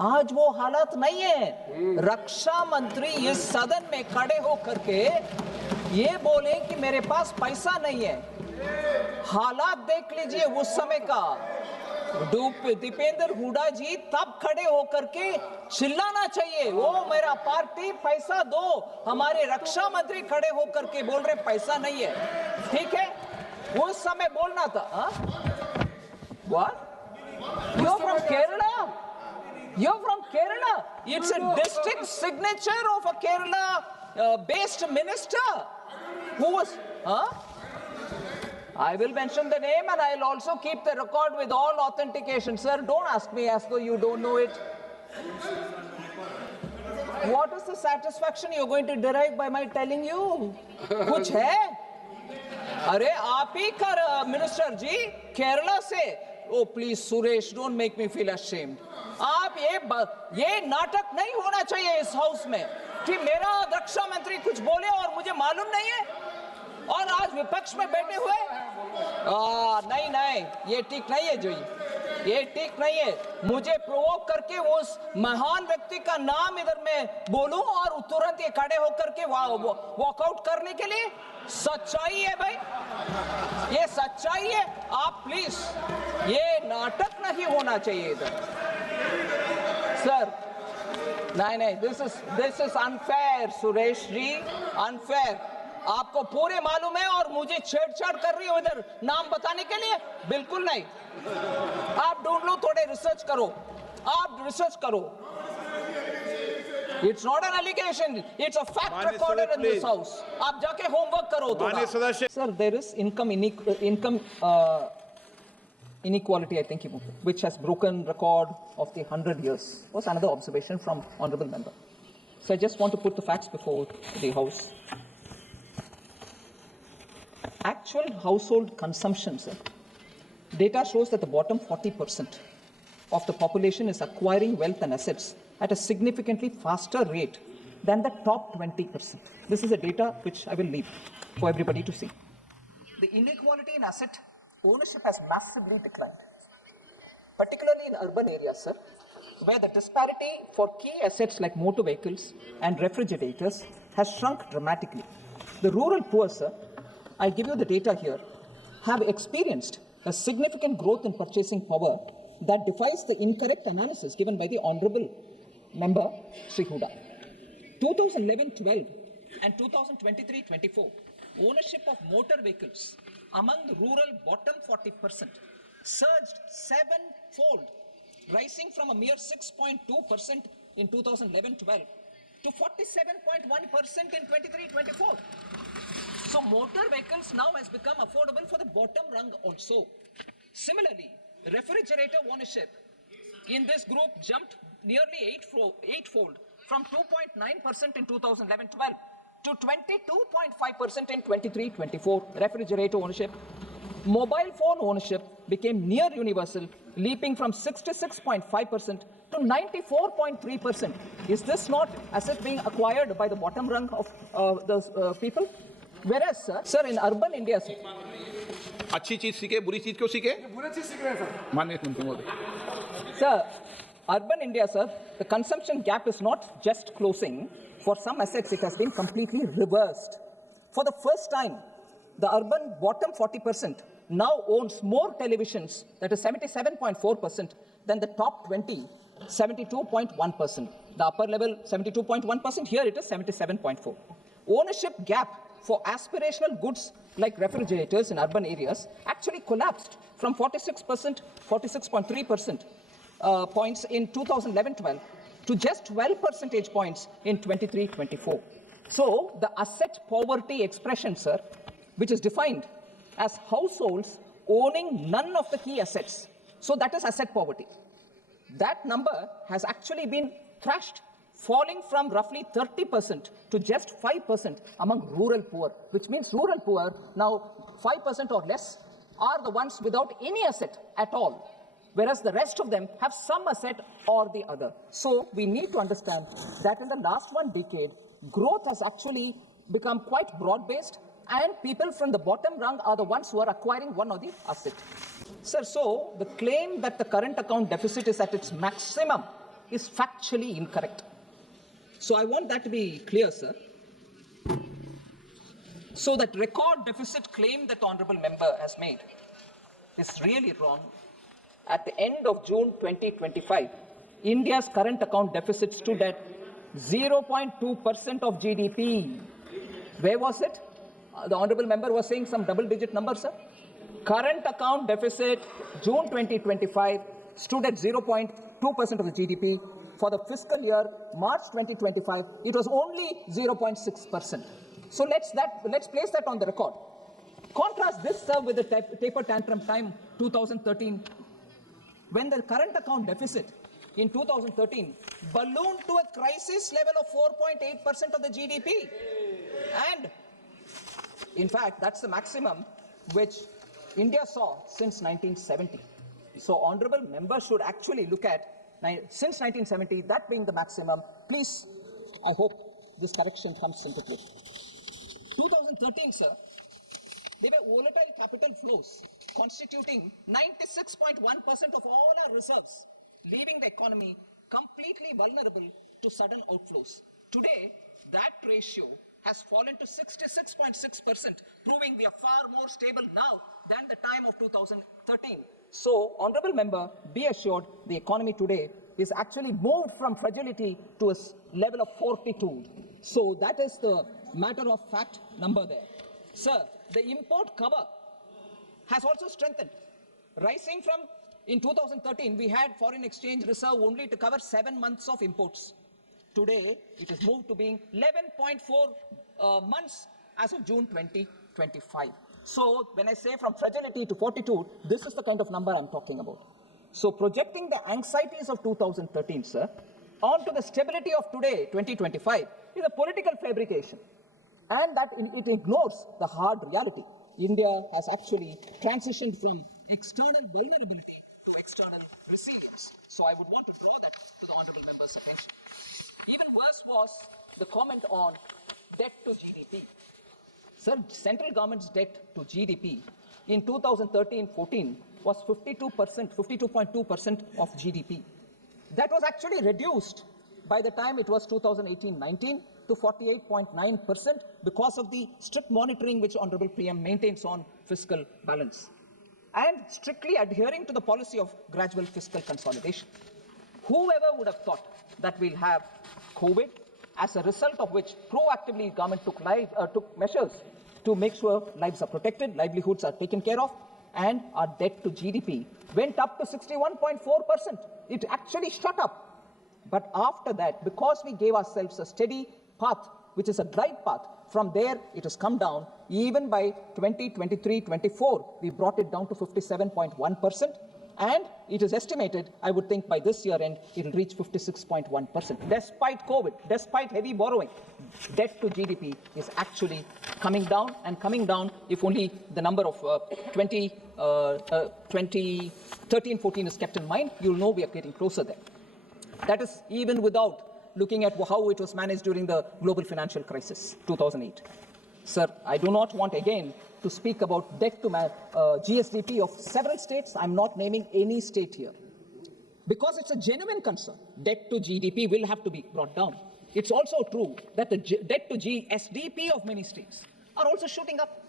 आज वो हालात नहीं है। रक्षा मंत्री इस सदन में खड़े होकर के ये बोले कि मेरे पास पैसा नहीं है। हालात देख लीजिए उस समय का। दीपेंद्र हुडा जी तब खड़े होकर के चिल्लाना चाहिए, वो मेरा पार्टी पैसा दो। हमारे रक्षा मंत्री खड़े होकर के बोल रहे पैसा नहीं है। ठीक है, उस समय बोलना था। What? You're from Kerala? You're from Kerala? It's a distinct signature of a Kerala-based minister who was. I will mention the name and I'll also keep the record with all authentication. Sir, don't ask me as though you don't know it. What is the satisfaction you're going to derive by my telling you? कुछ है? अरे आप ही कर minister जी केरला से। Oh please Suresh, don't make me feel ashamed. आप ये नाटक नहीं होना चाहिए इस हाउस में कि मेरा रक्षा मंत्री कुछ बोले और मुझे मालूम नहीं है और आज विपक्ष में बैठे हुए। नहीं, ये ठीक नहीं है जी, ये ठीक नहीं है। मुझे प्रोवोक करके उस महान व्यक्ति का नाम इधर मैं बोलूं और तुरंत ये खड़े होकर के वॉकआउट करने के लिए। सच्चाई है भाई, ये सच्चाई है। आप प्लीज, ये नाटक नहीं होना चाहिए इधर। सर नहीं, this is unfair Suresh ji, unfair. आपको पूरे मालूम है और मुझे छेड़छाड़ कर रही हो इधर नाम बताने के लिए। बिल्कुल नहीं। आप ढूंढ लो, थोड़े रिसर्च करो, आप रिसर्च करो। It's not an allegation, it's a fact recorded in this house. आप जाके होमवर्क करो थोड़ा। Sir, there is income inequality, I think, which has broken record of the 100 years. Was another observation from honorable member. So I just want to put the facts before the house. Actual household consumption, sir. Data shows that the bottom 40% of the population is acquiring wealth and assets at a significantly faster rate than the top 20%. This is a data which I will leave for everybody to see. The inequality in asset ownership has massively declined, particularly in urban areas, sir, where the disparity for key assets like motor vehicles and refrigerators has shrunk dramatically. The rural poor, sir, I give you the data here, have experienced a significant growth in purchasing power that defies the incorrect analysis given by the honorable member Sri Huda. 2011-12 and 2023-24, ownership of motor vehicles among the rural bottom 40% surged sevenfold, rising from a mere 6.2% in 2011-12 to 47.1% in 23-24. So motor vehicles now has become affordable for the bottom rung also. Similarly, refrigerator ownership in this group jumped nearly eightfold from 2.9% in 2011-12 to 22.5% in 23-24. Refrigerator ownership. Mobile phone ownership became near universal, leaping from 66.5% to 94.3%. Is this not asset being acquired by the bottom rung of the people? Whereas, sir, in urban India, sir, अच्छी चीज सीखे, बुरी चीज क्यों सीखे? बुरी चीज सीख रहे हैं सर। माननीय मंत्री महोदय। Sir, urban India, sir, the consumption gap is not just closing. For some assets, it has been completely reversed. For the first time, the urban bottom 40% now owns more televisions, that is 77.4%, than the top 20, 72.1%. The upper level 72.1%, here it is 77.4%. Ownership gap for aspirational goods like refrigerators in urban areas actually collapsed from 46%, 46.3% points in 2011-12 to just 12 percentage points in 23-24. So the asset poverty expression, sir, which is defined as households owning none of the key assets. So that is asset poverty. That number has actually been thrashed, falling from roughly 30% to just 5% among rural poor, which means rural poor now 5% or less are the ones without any asset at all, whereas the rest of them have some asset or the other. So we need to understand that in the last one decade, growth has actually become quite broad-based, and people from the bottom rung are the ones who are acquiring one or the asset. Sir, so the claim that the current account deficit is at its maximum is factually incorrect. So I want that to be clear, sir. So that record deficit claim that the honorable member has made is really wrong. At the end of June 2025, India's current account deficit stood at 0.2% of GDP. Where was it? The honorable member was saying some double-digit number, sir. Current account deficit, June 2025, stood at 0.2% of the GDP. For the fiscal year, March 2025, it was only 0.6%. So let's place that on the record. Contrast this, sir, with the taper tantrum time 2013, when the current account deficit in 2013 ballooned to a crisis level of 4.8% of the GDP. And in fact, that's the maximum which India saw since 1970. So honorable members should actually look at, since 1970, that being the maximum. Please, I hope this correction comes into play. 2013, sir, there were volatile capital flows constituting 96.1% of all our reserves, leaving the economy completely vulnerable to sudden outflows. Today, that ratio has fallen to 66.6%, proving we are far more stable now than the time of 2013. So, honorable member, be assured the economy today is actually moved from fragility to a level of fortitude. So, that is the matter of fact number there. Sir, the import cover has also strengthened, rising from, in 2013, we had foreign exchange reserve only to cover 7 months of imports. Today, it is moved to being 11.4 months as of June 2025. So, when I say from fragility to fortitude, this is the kind of number I'm talking about. So, projecting the anxieties of 2013, sir, onto the stability of today, 2025, is a political fabrication. And that it ignores the hard reality. India has actually transitioned from external vulnerability to external resilience. So I would want to draw that to the honorable member's attention. Even worse was the comment on debt to GDP. Sir, central government's debt to GDP in 2013-14 was 52.2% of GDP. That was actually reduced by the time it was 2018-19 to 48.9% because of the strict monitoring which Honorable PM maintains on fiscal balance and strictly adhering to the policy of gradual fiscal consolidation. Whoever would have thought that we'll have COVID, as a result of which proactively government took measures to make sure lives are protected, livelihoods are taken care of, and our debt to GDP went up to 61.4%. It actually shot up. But after that, because we gave ourselves a steady path, which is a glide path, from there it has come down. Even by 2023-24, we brought it down to 57.1%. And it is estimated, I would think by this year end, it will reach 56.1%. Despite COVID, despite heavy borrowing, debt to GDP is actually coming down, and coming down, if only the number of 2013-14 is kept in mind, you'll know we are getting closer there. That is even without looking at how it was managed during the global financial crisis, 2008. Sir, I do not want again to speak about debt to GSDP of several states. I'm not naming any state here, because it's a genuine concern. Debt to GDP will have to be brought down. It's also true that the debt to GSDP of many states are also shooting up.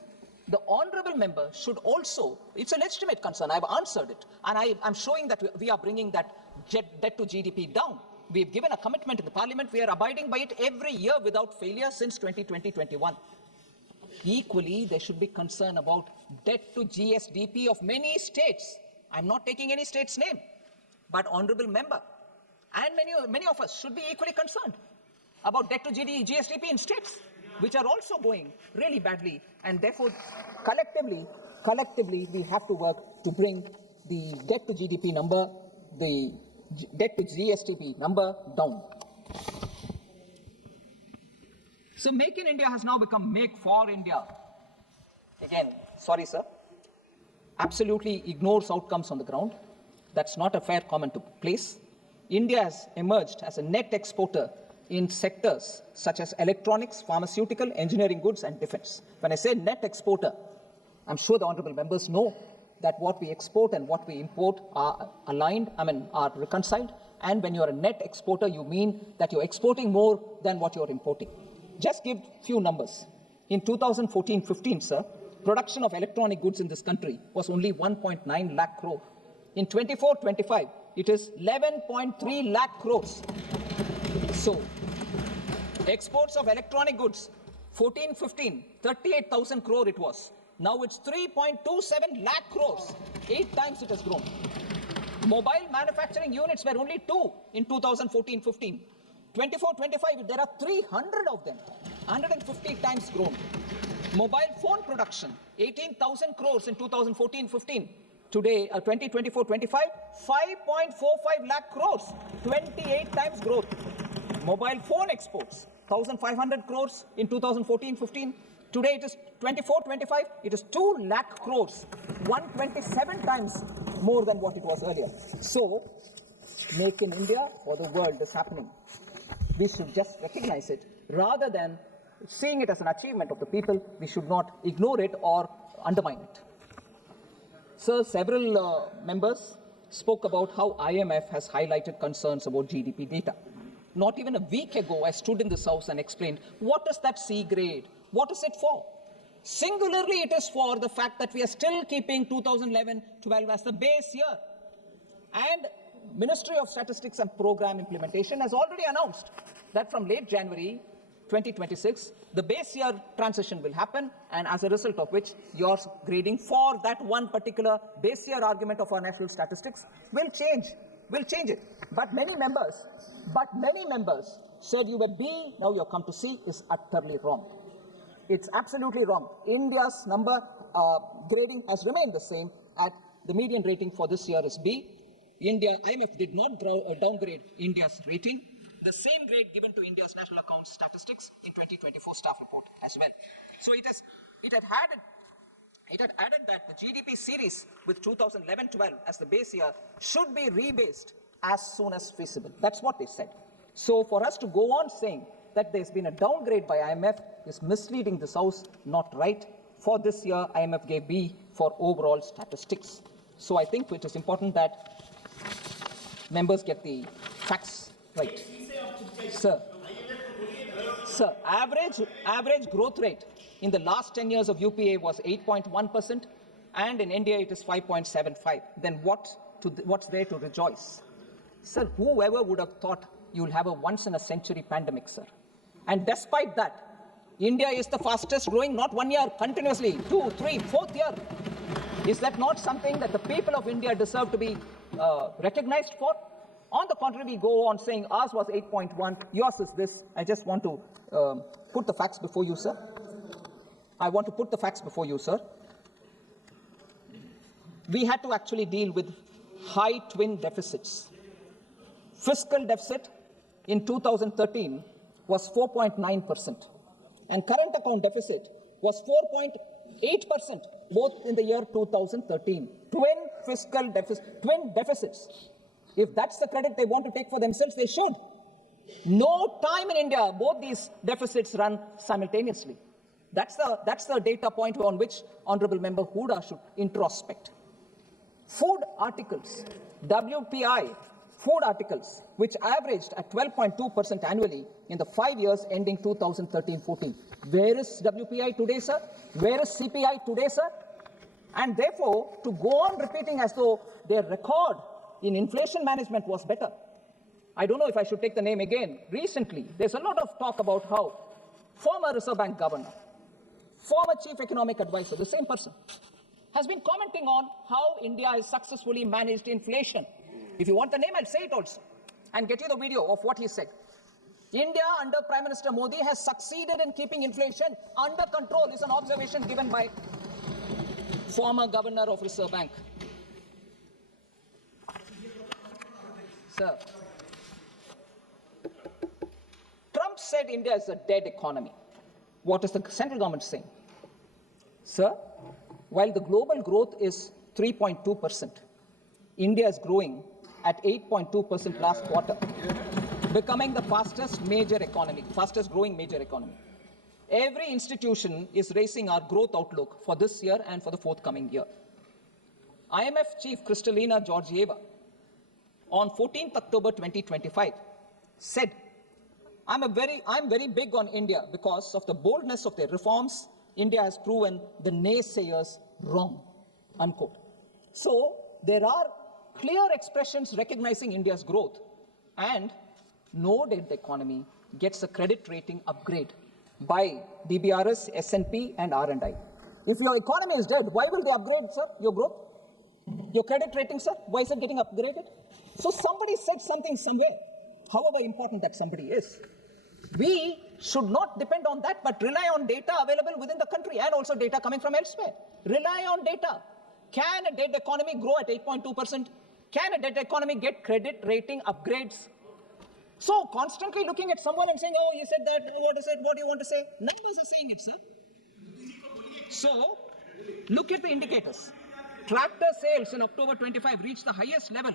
The honorable member should also, it's a legitimate concern, I've answered it, and I'm showing that we are bringing that debt to GDP down. We've given a commitment in the parliament, we are abiding by it every year without failure since 2020-21. Equally, there should be concern about debt to GSDP of many states. I'm not taking any state's name, but honorable member and many of us should be equally concerned about debt to GSDP in states, which are also going really badly, and therefore collectively we have to work to bring the debt to GDP number, the debt to GSDP number down. So Make in India has now become Make for India. Again, sorry sir, absolutely ignores outcomes on the ground. That's not a fair comment to place. India has emerged as a net exporter in sectors such as electronics, pharmaceutical, engineering goods, and defense. When I say net exporter, I'm sure the honorable members know that what we export and what we import are aligned, are reconciled. And when you're a net exporter, you mean that you're exporting more than what you're importing. Just give few numbers. In 2014-15, sir, production of electronic goods in this country was only 1.9 lakh crore. In 24-25, it is 11.3 lakh crores. So, exports of electronic goods, 14-15, 38,000 crore it was. Now it's 3.27 lakh crores. 8 times it has grown. Mobile manufacturing units were only 2 in 2014-15. 24-25, there are 300 of them. 150 times grown. Mobile phone production, 18,000 crores in 2014-15. Today, 2024-25, 5.45 lakh crores, 28 times growth. Mobile phone exports, 1,500 crores in 2014-15. Today it is 24-25, it is 2 lakh crores, 127 times more than what it was earlier. So, make in India for the world is happening. We should just recognize it rather than seeing it as an achievement of the people. We should not ignore it or undermine it. Sir, several members spoke about how IMF has highlighted concerns about GDP data. Not even a week ago, I stood in this house and explained, what is that C grade? What is it for? Singularly, it is for the fact that we are still keeping 2011-12 as the base year. And Ministry of Statistics and Program Implementation has already announced that from late January 2026, the base year transition will happen, and as a result of which your grading for that one particular base year argument of our national statistics will change it. But many members said you were B, now you're come to C, is utterly wrong. It's absolutely wrong. India's number grading has remained the same. At the median rating for this year is B. IMF did not downgrade India's rating. The same grade given to India's National Accounts Statistics in 2024 staff report as well. So it had added that the GDP series with 2011-12 as the base year should be rebased as soon as feasible. That's what they said. So for us to go on saying that there's been a downgrade by IMF is misleading this house, not right. For this year, IMF gave B for overall statistics. So I think it is important that members get the facts right. Sir, average growth rate in the last 10 years of UPA was 8.1%, and in India it is 5.75. Then what's there to rejoice? Sir, whoever would have thought you'll have a once-in-a-century pandemic, sir? And despite that, India is the fastest growing, not 1 year, continuously, 2, 3, 4th year. Is that not something that the people of India deserve to be recognized for? On the contrary, we go on saying ours was 8.1, yours is this. I just want to put the facts before you, sir. We had to actually deal with high twin deficits. Fiscal deficit in 2013 was 4.9%, and current account deficit was 4.8%, both in the year 2013. Twin deficits. If that's the credit they want to take for themselves, they should. No time in India, both these deficits run simultaneously. That's the data point on which Honorable Member Huda should introspect. Food articles, WPI, food articles, which averaged at 12.2% annually in the 5 years ending 2013-14. Where is WPI today, sir? Where is CPI today, sir? And therefore, to go on repeating as though their record in inflation management was better. I don't know if I should take the name again. Recently, there's a lot of talk about how former Reserve Bank governor, former chief economic advisor, the same person, has been commenting on how India has successfully managed inflation. If you want the name, I'll say it also and get you the video of what he said. India under Prime Minister Modi has succeeded in keeping inflation under control, is an observation given by former governor of Reserve Bank. Sir, Trump said India is a dead economy. What is the central government saying? Sir, while the global growth is 3.2%, India is growing at 8.2% last quarter, becoming the fastest growing major economy. Every institution is raising our growth outlook for this year and for the forthcoming year. IMF chief Kristalina Georgieva on 14th October 2025 said, I'm very big on India because of the boldness of their reforms. India has proven the naysayers wrong, unquote. So there are clear expressions recognizing India's growth, and no debt economy gets a credit rating upgrade by DBRS, S&P, and R&I. If your economy is dead, why will they upgrade, sir, your growth? Your credit rating, sir, why is it getting upgraded? So somebody said something somewhere, however important that somebody is. We should not depend on that, but rely on data available within the country and also data coming from elsewhere. Rely on data. Can a debt economy grow at 8.2%? Can a debt economy get credit rating upgrades? So constantly looking at someone and saying, oh, you said that, what is it, what do you want to say? Numbers are saying it, sir. So look at the indicators. Tractor sales in October 25 reached the highest level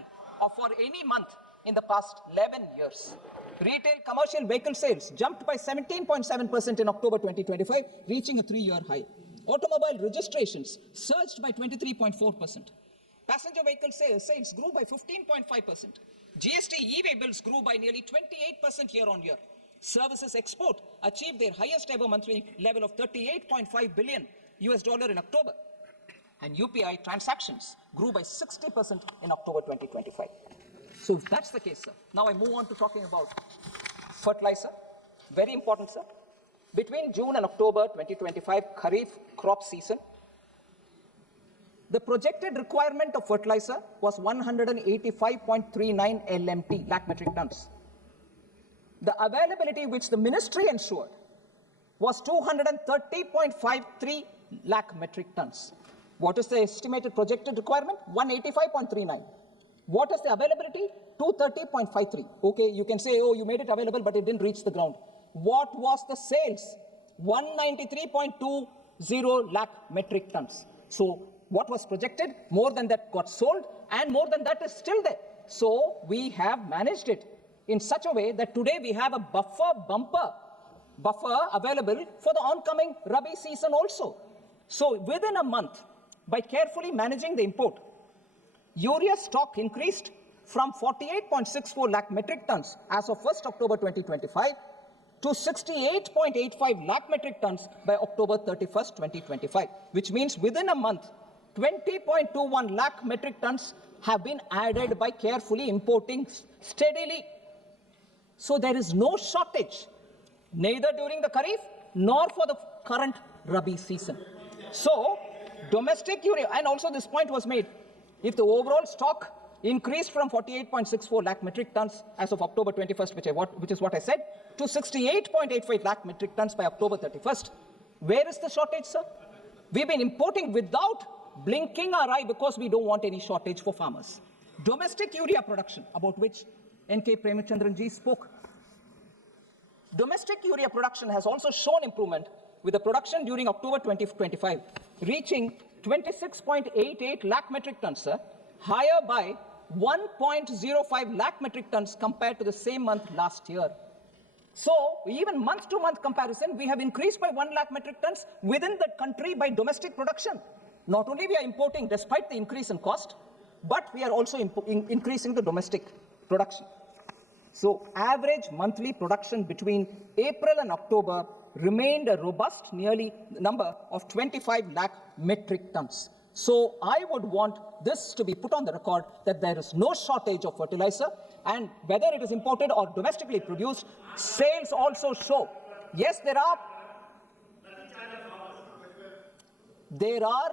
for any month in the past 11 years. Retail commercial vehicle sales jumped by 17.7% in October 2025, reaching a 3-year high. Automobile registrations surged by 23.4%. Passenger vehicle sales grew by 15.5%. GST e-way bills grew by nearly 28% year-on-year. Services export achieved their highest ever monthly level of $38.5 billion in October. And UPI transactions grew by 60% in October 2025. So if that's the case, sir, now I move on to talking about fertilizer. Very important, sir. Between June and October 2025 Kharif crop season, the projected requirement of fertilizer was 185.39 LMT, lakh metric tons. The availability which the ministry ensured was 230.53 lakh metric tons. What is the estimated projected requirement? 185.39. What is the availability? 230.53. Okay, you can say, oh, you made it available, but it didn't reach the ground. What was the sales? 193.20 lakh metric tons. So what was projected? More than that got sold, and more than that is still there. So we have managed it in such a way that today we have a buffer available for the oncoming Rabi season also. So within a month, by carefully managing the import, urea stock increased from 48.64 lakh metric tons as of 1st October 2025 to 68.85 lakh metric tons by October 31st, 2025, which means within a month, 20.21 lakh metric tons have been added by carefully importing steadily. So there is no shortage, neither during the Kharif nor for the current Rabi season. So domestic urea, and also this point was made, if the overall stock increased from 48.64 lakh metric tons as of October 21st, which is what I said, to 68.85 lakh metric tons by October 31st, where is the shortage, sir? We've been importing without blinking our eye because we don't want any shortage for farmers. Domestic urea production, about which N.K. Premachandran ji spoke. Domestic urea production has also shown improvement, with the production during October 2025 reaching 26.88 lakh metric tons, sir, higher by 1.05 lakh metric tons compared to the same month last year. So even month-to-month comparison, we have increased by 1 lakh metric tons within the country by domestic production. Not only we are importing despite the increase in cost, but we are also increasing the domestic production. So average monthly production between April and October remained a robust number of 25 lakh metric tons. So I would want this to be put on the record that there is no shortage of fertilizer, and whether it is imported or domestically produced, sales also show. Yes, there are,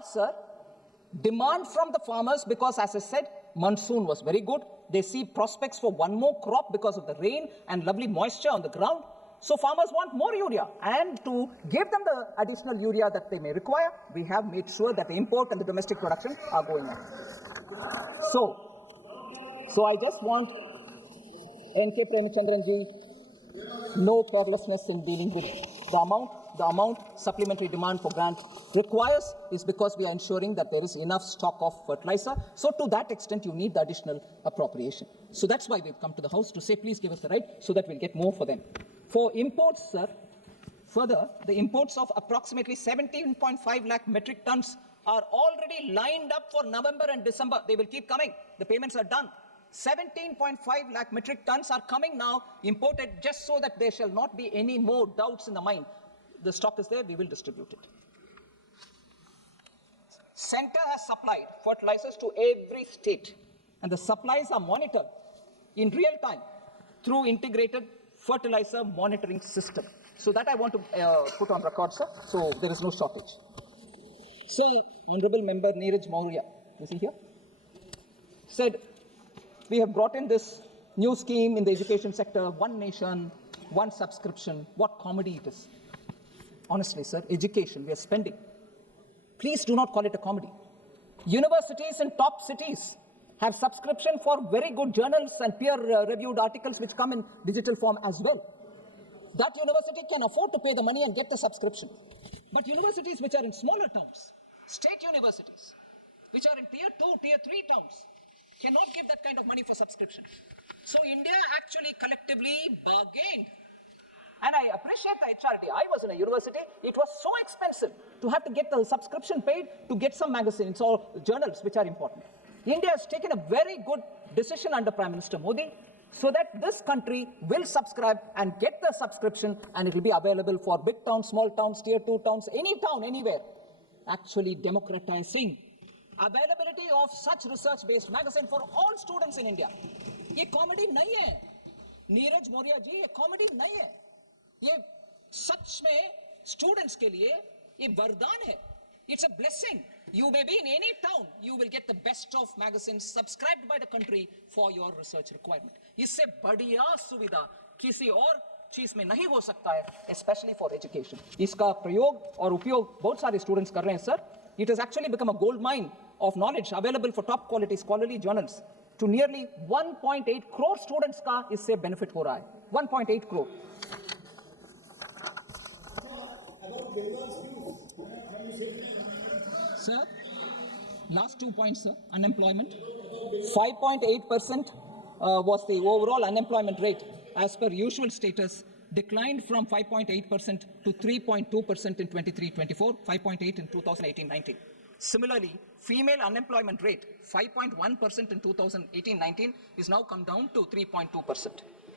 sir, demand from the farmers because, as I said, monsoon was very good. They see prospects for one more crop because of the rain and lovely moisture on the ground. So farmers want more urea, and to give them the additional urea that they may require, we have made sure that the import and the domestic production are going on. So I just want N.K. Premachandran ji, no carelessness in dealing with the amount supplementary demand for grant requires is because we are ensuring that there is enough stock of fertilizer. So to that extent, you need the additional appropriation. So that's why we've come to the House to say, please give us the right so that we'll get more for them. For imports, sir, further, the imports of approximately 17.5 lakh metric tons are already lined up for November and December. They will keep coming. The payments are done. 17.5 lakh metric tons are coming now, imported, just so that there shall not be any more doubts in the mind. The stock is there, we will distribute it. Center has supplied fertilizers to every state, and the supplies are monitored in real time through integrated fertilizer monitoring system. So that I want to put on record, sir, so there is no shortage. So, Honorable Member Neeraj Maurya, is he here? Said, we have brought in this new scheme in the education sector, one nation, one subscription. What comedy it is. Honestly, sir, education, we are spending. Please do not call it a comedy. Universities in top cities have subscription for very good journals and peer-reviewed articles which come in digital form as well. That university can afford to pay the money and get the subscription. But universities which are in smaller towns, state universities, which are in tier 2, tier 3 towns, cannot give that kind of money for subscription. So India actually collectively bargained. And I appreciate the HRD. I was in a university. It was so expensive to have to get the subscription paid to get some magazines or journals which are important. India has taken a very good decision under Prime Minister Modi so that this country will subscribe and get the subscription, and it will be available for big towns, small towns, tier 2 towns, any town, anywhere. Actually democratizing availability of such research-based magazine for all students in India. ये comedy नहीं है, नीरज मौर्य जी, ये comedy नहीं है. ये सच में students के लिए ये वरदान है. It's a blessing. You may be in any town, you will get the best of magazines subscribed by the country for your research requirement. इससे बढ़िया सुविधा किसी और चीज में नहीं हो सकता है, especially for education. इसका प्रयोग और उपयोग बहुत सारे स्टूडेंट्स कर रहे हैं, sir. It has actually become a gold mine of knowledge available for top quality scholarly journals to nearly 1.8 crore students का इससे benefit हो रहा है. 1.8 crore. Sir, last 2 points, sir. Unemployment. 5.8% was the overall unemployment rate as per usual status, declined from 5.8% to 3.2% in 23-24, 5.8 in 2018-19. Similarly, female unemployment rate, 5.1% in 2018-19, is now come down to 3.2%.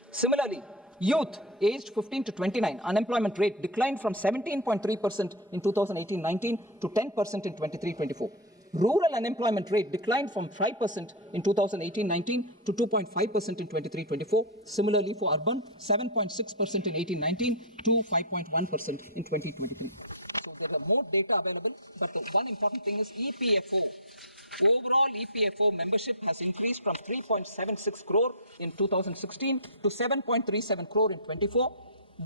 Similarly, youth aged 15 to 29 unemployment rate declined from 17.3% in 2018-19 to 10% in 23-24. Rural unemployment rate declined from 5% in 2018-19 to 2.5% in 23-24. Similarly, for urban, 7.6% in 18-19 to 5.1% in 2023. So there are more data available, but the one important thing is EPFO. Overall EPFO membership has increased from 3.76 crore in 2016 to 7.37 crore in 24.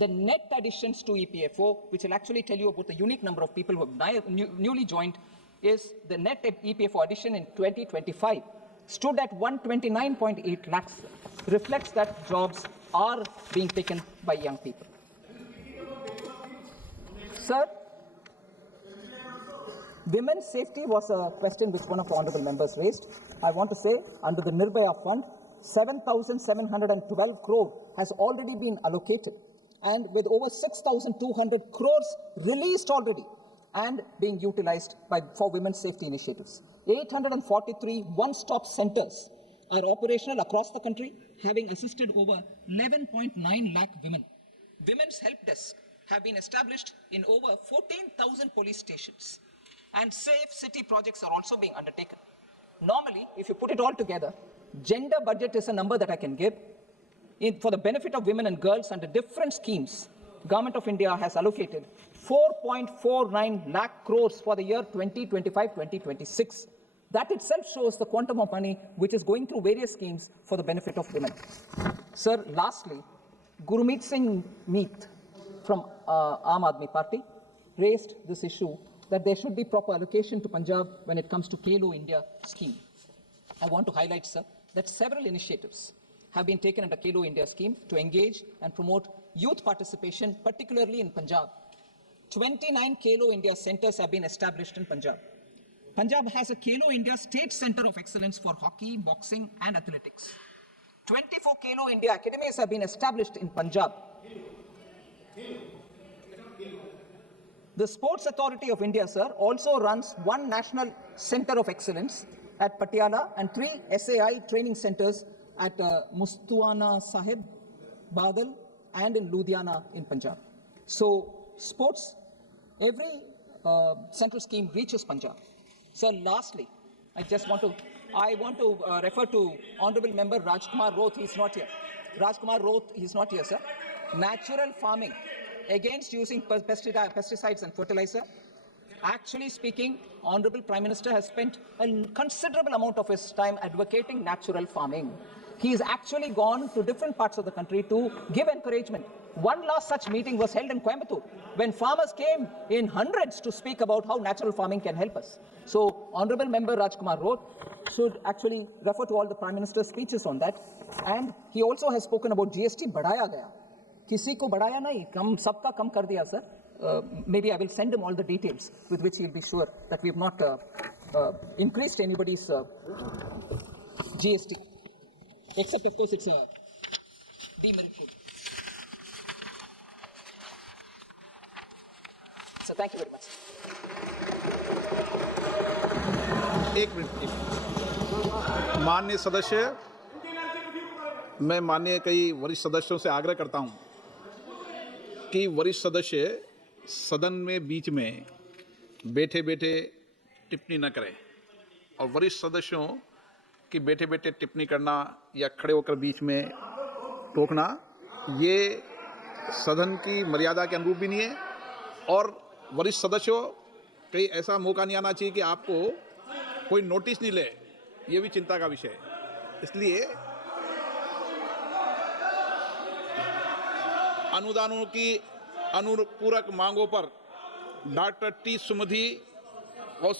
The net additions to EPFO, which will actually tell you about the unique number of people who have newly joined, is the net EPFO addition in 2025 stood at 129.8 lakhs, reflects that jobs are being taken by young people. Sir, women's safety was a question which one of the honorable members raised. I want to say, under the Nirbhaya Fund, 7,712 crore has already been allocated, and with over 6,200 crores released already and being utilized for women's safety initiatives. 843 one-stop centers are operational across the country, having assisted over 11.9 lakh women. Women's help desks have been established in over 14,000 police stations, and safe city projects are also being undertaken. Normally, if you put it all together, gender budget is a number that I can give. For the benefit of women and girls under different schemes, Government of India has allocated 4.49 lakh crores for the year 2025-2026. That itself shows the quantum of money which is going through various schemes for the benefit of women. Sir, lastly, Gurmeet Singh Meet from Aam Aadmi Party raised this issue that there should be proper allocation to Punjab when it comes to Khelo India scheme. I want to highlight, sir, that several initiatives have been taken under Khelo India scheme to engage and promote youth participation, particularly in Punjab. 29 Khelo India centers have been established in Punjab. Punjab has a Khelo India State Center of Excellence for hockey, boxing, and athletics. 24 Khelo India academies have been established in Punjab. The Sports Authority of India, sir, also runs one National Center of Excellence at Patiala and 3 SAI training centers at Mustuana Sahib, Badal, and in Ludhiana in Punjab. So sports, every central scheme reaches Punjab. So lastly, I want to refer to Honorable Member Rajkumar Roth. He's not here. Rajkumar Roth, he's not here, sir. Natural farming against using pesticides and fertilizer. Actually speaking, Honorable Prime Minister has spent a considerable amount of his time advocating natural farming. He has actually gone to different parts of the country to give encouragement. One last such meeting was held in Coimbatore when farmers came in hundreds to speak about how natural farming can help us. So, Honorable Member Rajkumar Roth should actually refer to all the Prime Minister's speeches on that. And he also has spoken about GST बढ़ाया गया. किसी को बढ़ाया नहीं, कम सबका कम कर दिया sir. Maybe I will send him all the details with which he'll be sure that we have not increased anybody's GST. Except, of course, it's a demerit food. So, thank you very much. एक minute. माननीय सदस्य, मैं माननीय कई वरिष्ठ सदस्यों से आग्रह करता हूं कि वरिष्ठ सदस्य सदन में बीच में बैठे बैठे टिप्पणी न करें, और वरिष्ठ सदस्यों की बैठे बैठे टिप्पणी करना या खड़े होकर बीच में टोकना ये सदन की मर्यादा के अनुरूप भी नहीं है. और वरिष्ठ सदस्यों, कहीं ऐसा मौका नहीं आना चाहिए कि आपको कोई नोटिस नहीं ले, ये भी चिंता का विषय है. इसलिए अनुदानों की अनुपूरक मांगों पर डॉक्टर टी सुमधि और